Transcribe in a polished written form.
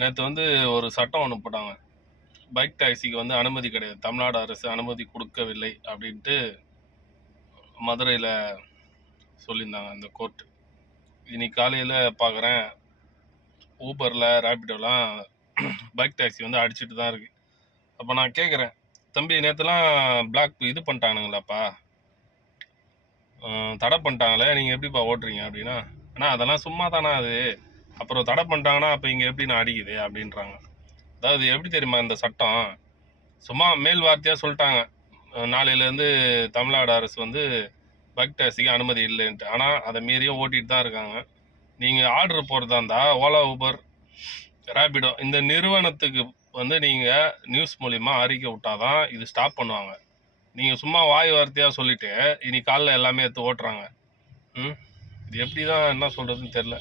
நேற்று வந்து ஒரு சட்டம் ஒன்று போட்டாங்க. பைக் டாக்ஸிக்கு வந்து அனுமதி கிடையாது, தமிழ்நாடு அரசு அனுமதி கொடுக்கவில்லை அப்படின்ட்டு மதுரையில் சொல்லியிருந்தாங்க அந்த கோர்ட்டு. இன்னைக்கு காலையில் பார்க்குறேன், ஊபரில் ரேபிடோலாம் பைக் டாக்ஸி வந்து அடிச்சுட்டு தான் இருக்கு. அப்போ நான் கேட்குறேன், தம்பி நேற்றுலாம் பிளாக் இது பண்ணிட்டானுங்களாப்பா, தடை பண்ணிட்டாங்களே, நீங்கள் எப்படிப்பா ஓட்டுறீங்க அப்படின்னா, ஆனால் அதெல்லாம் சும்மா தானே அது, அப்புறம் தடை பண்ணிட்டாங்கன்னா அப்போ இங்கே எப்படி நான் அடிக்குது அப்படின்றாங்க. அதாவது எப்படி தெரியுமா இந்த சட்டம், சும்மா மேல் வார்த்தையாக சொல்லிட்டாங்க, நாளையிலேருந்து தமிழ்நாடு அரசு வந்து பைக் டாக்ஸிக்கு அனுமதி இல்லைன்ட்டு. ஆனால் அதை மீறியும் ஓட்டிகிட்டு தான் இருக்காங்க. நீங்கள் ஆர்டர் போகிறதா இருந்தால் ஓலா, ஊபர், ரேபிடோ இந்த நிறுவனத்துக்கு வந்து நீங்கள் நியூஸ் மூலிமா அறிக்கை விட்டாதான் இது ஸ்டாப் பண்ணுவாங்க. நீங்கள் சும்மா வாய் வார்த்தையாக சொல்லிவிட்டு இன்னைக்கு காலைல எல்லாமே எடுத்து ஓட்டுறாங்க. இது எப்படி தான் என்ன சொல்கிறதுன்னு தெரில.